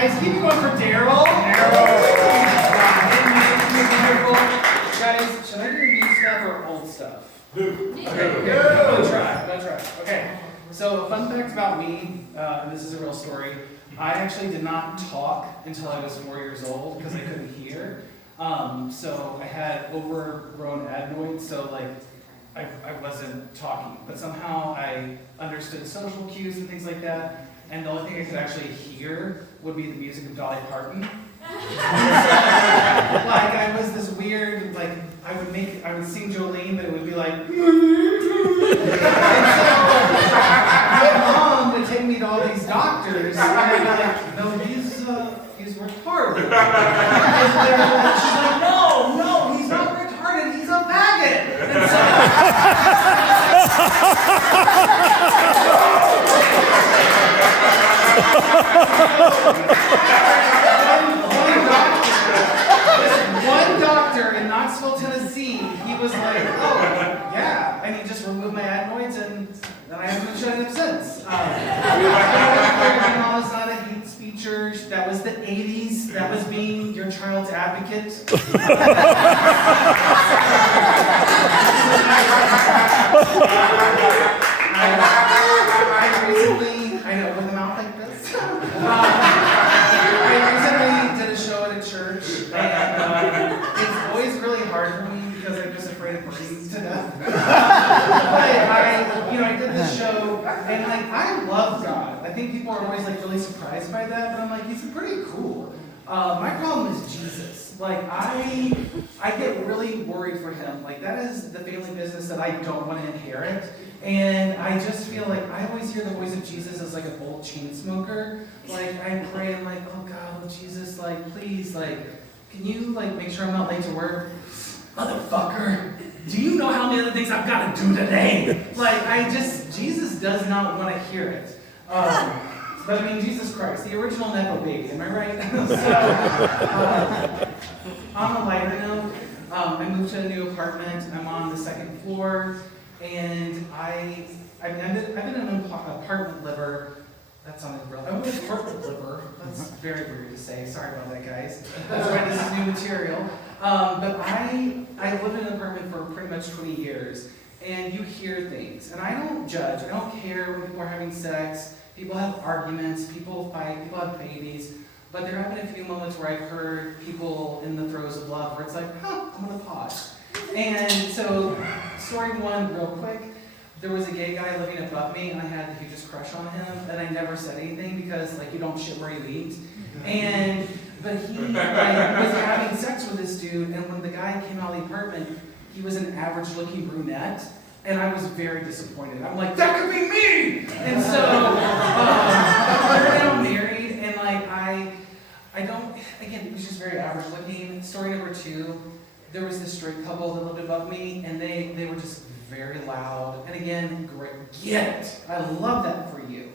Guys, keep it going for Daryl. Guys, should I do new stuff or old stuff? Okay, I'll try. Okay, so fun fact about me, and this is a real story. I actually did not talk until I was 4 years old because I couldn't hear. So I had overgrown adenoids, so like I wasn't talking, but somehow I understood social cues and things like that. And the only thing I could actually hear would be the music of Dolly Parton. Like I was this weird, like I would sing Jolene, but it would be like. And so my mom would take me to all these doctors, and I'd be like, no, he's retarded. She's like, no, he's not retarded, he's a faggot. And so. One doctor in Knoxville, Tennessee, he was like, oh, yeah, and he just removed my adenoids, and then I haven't been shutting up since. Grandma was not a hate speecher. That was the 80s. That was being your child's advocate. I know, with a mouth like this. I recently did a show at a church, and it's always really hard for me because I'm just afraid of breathing to death. But I did this show, and like I love God. I think people are always like really surprised by that, but I'm like, he's pretty cool. My problem is Jesus. Like I get really worried for him. Like that is the family business that I don't want to inherit. And I just feel like I always hear the voice of Jesus as like a old chain smoker. Like I pray and like, oh God, Jesus, like please, like, can you like make sure I'm not late to work? Motherfucker, do you know how many other things I've got to do today? Like Jesus does not want to hear it. But I mean, Jesus Christ, the original Nepo baby, am I right? On a lighter note, I moved to a new apartment. I'm on the second floor. And I've been an apartment liver. That sounded real. I'm an apartment liver. That's very weird to say. Sorry about that, guys. That's why this is new material. But I lived in an apartment for pretty much 20 years. And you hear things. And I don't judge. I don't care when people are having sex. People have arguments. People fight. People have babies. But there have been a few moments where I've heard people in the throes of love where it's like, I'm going to pause. And so, story one, real quick, there was a gay guy living above me, and I had the hugest crush on him, and I never said anything because, like, you don't shit where you eat. But he was having sex with this dude, and when the guy came out of the apartment, he was an average-looking brunette, and I was very disappointed. I'm like, that could be me! And so, we're now married, and, like, I don't, again, he was just very average-looking. Story number two, there was this straight couple that lived above me, and they were just very loud. And again, great, get it. I love that for you.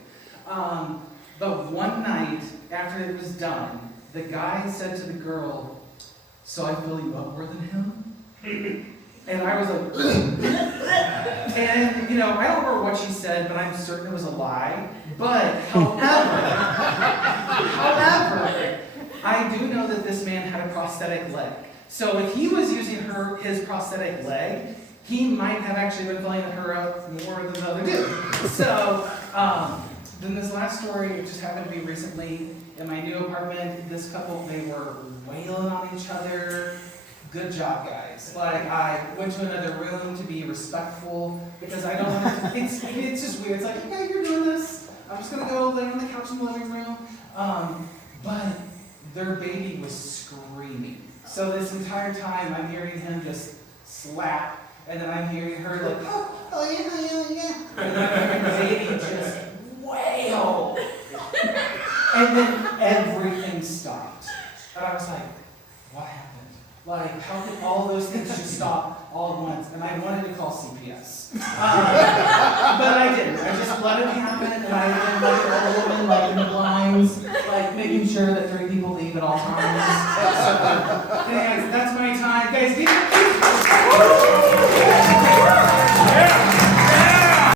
But one night, after it was done, the guy said to the girl, so I fill you up more than him? And I was like, and I don't remember what she said, but I'm certain it was a lie. But however, I do know that this man had a prosthetic leg. So if he was using his prosthetic leg, he might have actually been filling her up more than the other dude. So then this last story, it just happened to be recently in my new apartment. This couple, they were wailing on each other. Good job, guys. Like I went to another room to be respectful because I don't want to. It's just weird. It's like, okay, you're doing this. I'm just gonna go lay on the couch in the living room. But their baby was screaming. So this entire time, I'm hearing him just slap, and then I'm hearing her like, oh yeah. And then I'm hearing the baby just wail. And then everything stopped. And I was like, what happened? Like, how could all those things just stop all at once? And I wanted to call CPS. But I didn't. I just let it happen, and I did like an old woman, like in the blinds, like making sure that 3 people leave at all times. Anyways, that's my time. Guys,